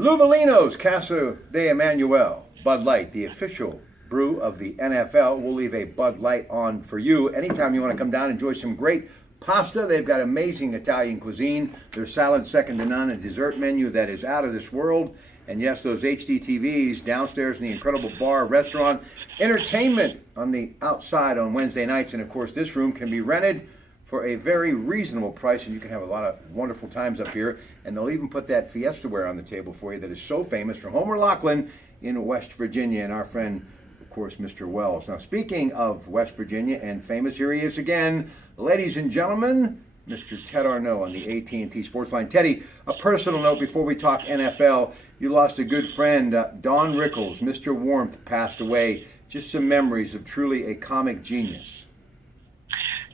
Luvalino's Casa de Emmanuel Bud Light, the official brew of the NFL. We'll leave a Bud Light on for you anytime you want to come down and enjoy some great pasta. They've got amazing Italian cuisine. Their salad second to none, a dessert menu that is out of this world. And yes, those HD TVs downstairs in the incredible bar, restaurant, entertainment on the outside on Wednesday nights. And of course, this room can be rented for a very reasonable price, and you can have a lot of wonderful times up here. And they'll even put that Fiesta ware on the table for you that is so famous from Homer Laughlin in West Virginia, and our friend, of course, Mr. Wells. Now, speaking of West Virginia and famous, here he is again, ladies and gentlemen, Mr. Ted Arnaud on the AT&T Sports Line. Teddy, a personal note before we talk NFL. You lost a good friend, Don Rickles. Mr. Warmth passed away. Just some memories of truly a comic genius.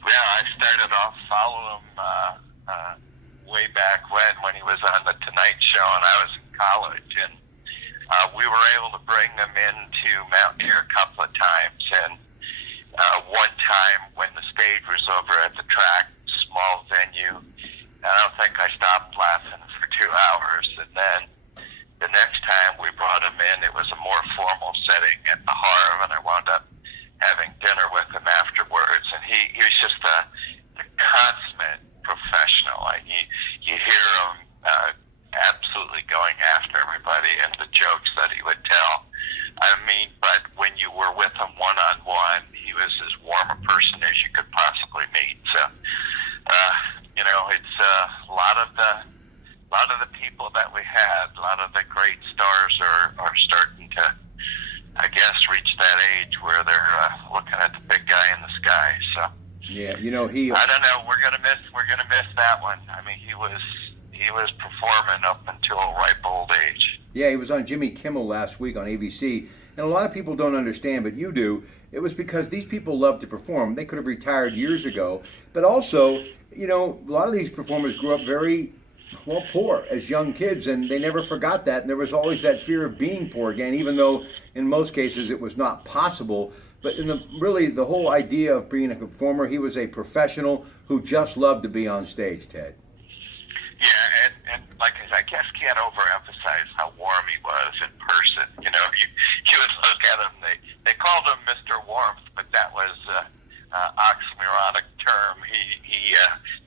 Yeah, I started off following him way back when he was on the Tonight Show, and I was in college, and we were able to bring him into Mountaineer a couple of times. And one time when the stage was over at the track, small venue, I don't think I stopped laughing for 2 hours. And then the next time we brought him in, it was a more formal setting at the Harv, and I wound up having dinner with him afterwards, and he was just a consummate professional. And you hear him absolutely going after everybody and the jokes that he would tell. I mean, but when you were with him one-on-one, he was as warm a person as you could possibly meet. So, it's a lot of the people that we had, a lot of the great stars are starting to, I guess, reach that age where they're looking at the big guy in the sky. So yeah, I don't know. We're gonna miss that one. I mean, he was performing up until a ripe old age. Yeah, he was on Jimmy Kimmel last week on ABC, and a lot of people don't understand, but you do. It was because these people love to perform. They could have retired years ago, but also, a lot of these performers grew up very poor as young kids, and they never forgot that, and there was always that fear of being poor again, even though in most cases it was not possible. But in the whole idea of being a performer, he was a professional who just loved to be on stage, Ted. Yeah, and like I guess can't overemphasize how warm he was in person. You would look at him, they called him Mr. Warmth, but that was oxymoronic term. He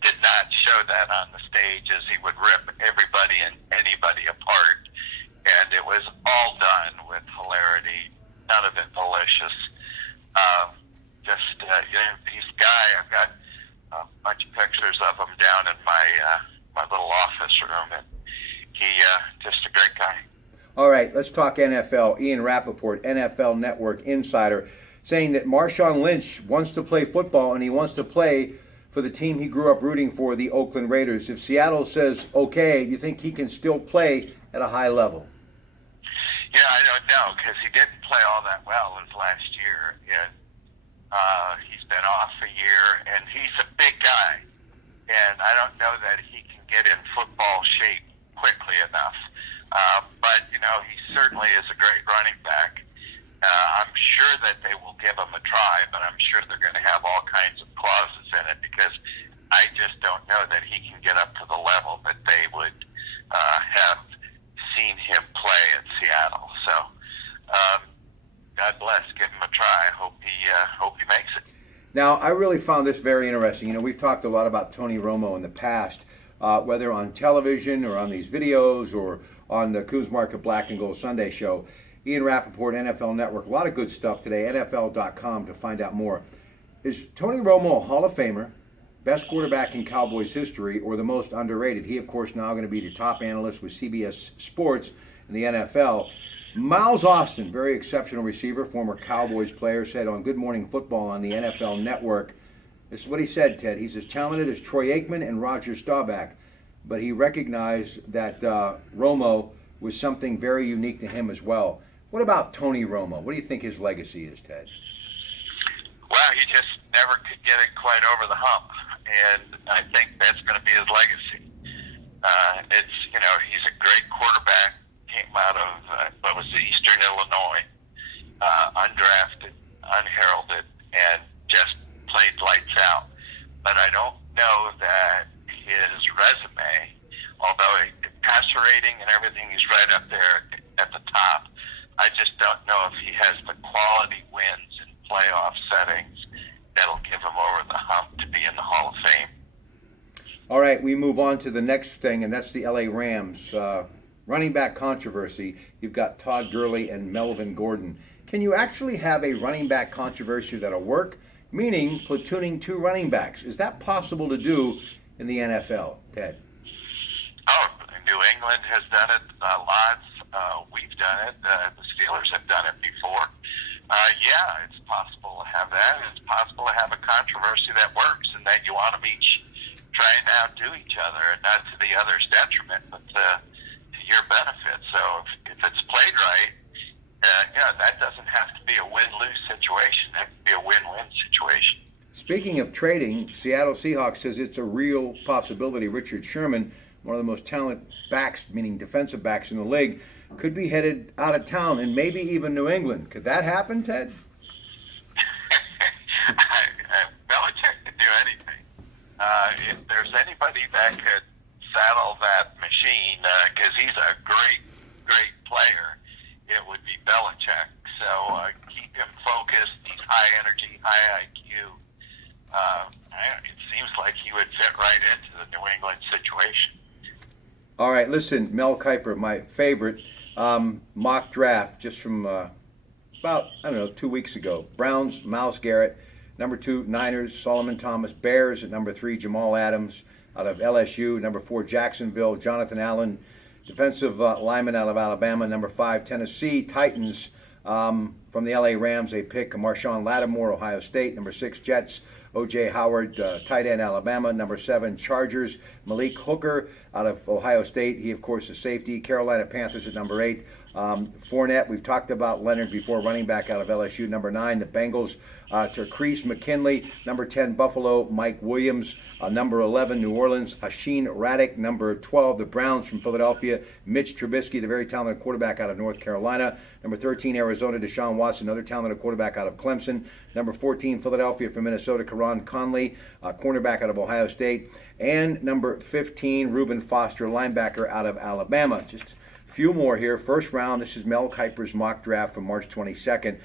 did not show that on the stage, as he would rip everybody and anybody apart, and it was all done with hilarity, none of it malicious. He's a guy. I've got a bunch of pictures of him down in my little office room, and he just a great guy. All right, let's talk NFL. Ian Rappaport, NFL Network insider, saying that Marshawn Lynch wants to play football, and he wants to play for the team he grew up rooting for, the Oakland Raiders. If Seattle says okay, do you think he can still play at a high level? Yeah, I don't know, because he didn't play all that well his last year. And he's been off a year, and he's a big guy. And I don't know that he can get in football shape quickly enough. But, he certainly is a great running back. I'm sure that they will give him a try, but I'm sure they're going to have all kinds of clauses in it, because I just don't know that he can get up to the level that they would have seen him play in Seattle. So, God bless, give him a try. Hope he makes it. Now, I really found this very interesting. We've talked a lot about Tony Romo in the past, whether on television or on these videos or on the Coos Market Black and Gold Sunday show. Ian Rappaport, NFL Network, a lot of good stuff today, NFL.com to find out more. Is Tony Romo a Hall of Famer, best quarterback in Cowboys history, or the most underrated? He, of course, now going to be the top analyst with CBS Sports in the NFL. Miles Austin, very exceptional receiver, former Cowboys player, said on Good Morning Football on the NFL Network, this is what he said, Ted. He's as talented as Troy Aikman and Roger Staubach, but he recognized that Romo was something very unique to him as well. What about Tony Romo? What do you think his legacy is, Ted? Well, he just never could get it quite over the hump, and I think that's going to be his legacy. He's a great quarterback, came out of, Eastern Illinois, undrafted, unheralded, and just played lights out. But I don't know that his resume, although passer rating and everything He's right up there at the top. I just don't know if he has the quality wins in playoff settings that'll give him over the hump to be in the Hall of Fame. All right, we move on to the next thing, and that's the LA Rams. Running back controversy. You've got Todd Gurley and Melvin Gordon. Can you actually have a running back controversy that'll work? Meaning platooning two running backs. Is that possible to do in the NFL, Ted? Oh, New England has done it lots. We've done it. The Steelers have done it before. Yeah, it's possible to have that. It's possible to have a controversy that works and that you want them each try and outdo each other, and not to the other's detriment, but to your benefit. So if it's played right, that doesn't have to be a win-lose situation. That can be a win-win situation. Speaking of trading, Seattle Seahawks says it's a real possibility. Richard Sherman, one of the most talented backs, meaning defensive backs in the league, could be headed out of town and maybe even New England. Could that happen, Ted? Belichick could do anything. If there's anybody that could saddle that machine, because he's a great, great player, it would be Belichick. So keep him focused. He's high energy, high IQ. It seems like he would fit right into the New England situation. All right, listen, Mel Kiper, my favorite mock draft just from about, 2 weeks ago. Browns, Myles Garrett. Number 2, Niners, Solomon Thomas. Bears at number 3, Jamal Adams out of LSU. Number 4, Jacksonville, Jonathan Allen. Defensive lineman out of Alabama. Number 5, Tennessee. Titans from the LA Rams, they pick Marshawn Lattimore, Ohio State. Number 6, Jets, O.J. Howard, tight end, Alabama. Number 7, Chargers, Malik Hooker out of Ohio State. He, of course, is safety. Carolina Panthers at number 8. Fournette, we've talked about Leonard before, running back out of LSU. Number 9, the Bengals, Terquise McKinley. Number 10, Buffalo, Mike Williams. Number 11, New Orleans, Hasheen Raddick. Number 12, the Browns from Philadelphia, Mitch Trubisky, the very talented quarterback out of North Carolina. Number 13, Arizona, Deshaun Watson, another talented quarterback out of Clemson. Number 14, Philadelphia from Minnesota, Karan Conley, cornerback out of Ohio State. And number 15, Reuben Foster, linebacker out of Alabama. Just a few more here. First round, this is Mel Kiper's mock draft from March 22nd.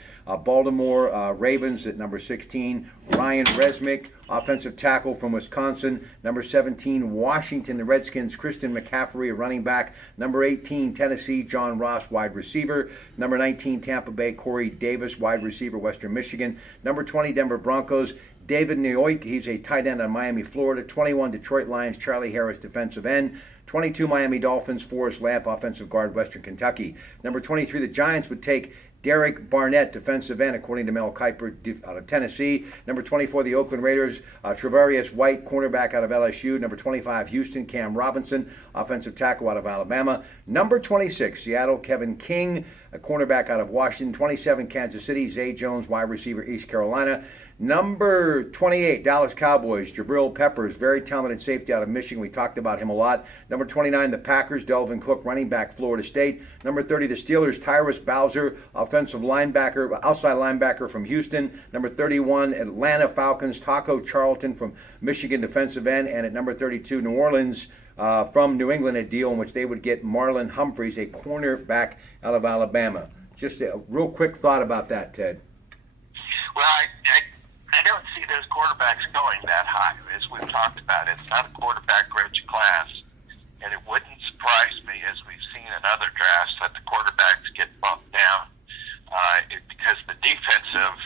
Baltimore Ravens at number 16. Ryan Resnick, offensive tackle from Wisconsin. Number 17, Washington, the Redskins, Christian McCaffrey, a running back. Number 18, Tennessee, John Ross, wide receiver. Number 19, Tampa Bay, Corey Davis, wide receiver, Western Michigan. Number 20, Denver Broncos, David Njoik, he's a tight end on Miami, Florida. 21, Detroit Lions, Charlie Harris, defensive end. 22, Miami Dolphins, Forrest Lamp, offensive guard, Western Kentucky. Number 23, the Giants would take Derek Barnett, defensive end, according to Mel Kiper, out of Tennessee. Number 24, the Oakland Raiders, Travarius White, cornerback out of LSU. Number 25, Houston, Cam Robinson, offensive tackle out of Alabama. Number 26, Seattle, Kevin King, a cornerback out of Washington. 27, Kansas City, Zay Jones, wide receiver, East Carolina. Number 28, Dallas Cowboys, Jabril Peppers, very talented safety out of Michigan. We talked about him a lot. Number 29, the Packers, Delvin Cook, running back, Florida State. Number 30, the Steelers, Tyrus Bowser, offensive linebacker, outside linebacker from Houston. Number 31, Atlanta Falcons, Taco Charlton from Michigan, defensive end. And at number 32, New Orleans, from New England, a deal in which they would get Marlon Humphreys, a cornerback out of Alabama. Just a real quick thought about that, Ted. Well, I don't see those quarterbacks going that high. As we've talked about, it's not a quarterback-rich class, and it wouldn't surprise me, as we've seen in other drafts, that the quarterbacks get bumped down because the defensive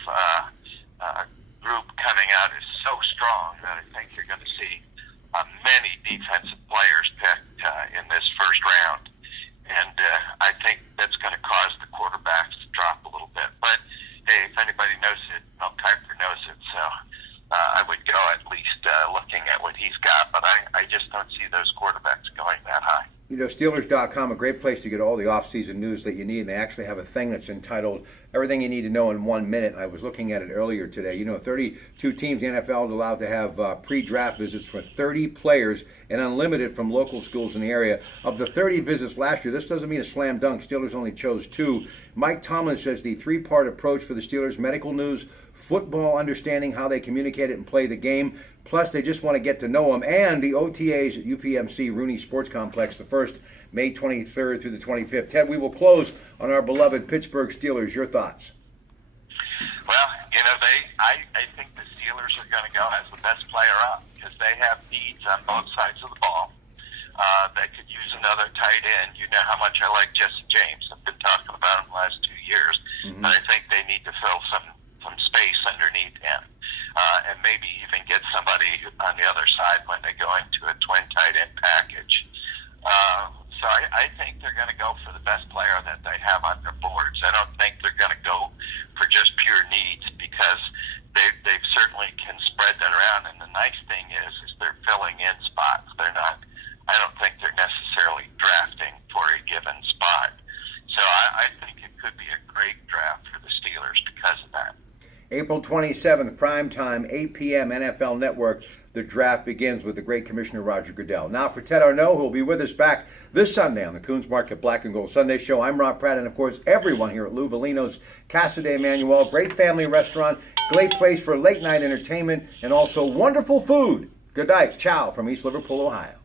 group coming out is so strong that I think you're going to see many defensive players picked in this first round, and I think that's going to cause the quarterbacks to drop a little bit. But hey, if anybody knows it, Mel Kiper knows it, so I would go at least looking at what he's got, but I just don't see those quarterbacks going that high. You know, Steelers.com, a great place to get all the off-season news that you need. And they actually have a thing that's entitled Everything You Need to Know in 1 Minute. I was looking at it earlier today. You know, 32 teams, the NFL is allowed to have pre-draft visits for 30 players and unlimited from local schools in the area. Of the 30 visits last year, this doesn't mean a slam dunk. Steelers only chose 2. Mike Tomlin says the 3-part approach for the Steelers: medical news, football understanding, how they communicate it and play the game. Plus, they just want to get to know them. And the OTAs at UPMC Rooney Sports Complex, the first, May 23rd through the 25th. Ted, we will close on our beloved Pittsburgh Steelers. Your thoughts? Well, I think the Steelers are going to go as the best player up because they have needs on both sides of the ball. They could use another tight end. You know how much I like Jesse James. I've been talking about him the last 2 years. Mm-hmm. But I think they need to fill some space underneath him. And maybe even get somebody on the other side when they go into a twin tight end package. So I think they're going to go for the best player that they have on their boards. I don't think they're going to go for just pure needs because they certainly can spread that around. And the nice thing is they're filling in spots. They're not. I don't think they're necessarily drafting for a given spot. So I think it could be a great draft for the Steelers because of that. April 27th, prime time, 8 p.m. NFL Network. The draft begins with the great Commissioner Roger Goodell. Now for Ted Arnaud, who will be with us back this Sunday on the Coons Market Black and Gold Sunday Show. I'm Rob Pratte, and of course everyone here at Lou Valino's Casa de Emmanuel. Great family restaurant, great place for late night entertainment, and also wonderful food. Good night. Ciao from East Liverpool, Ohio.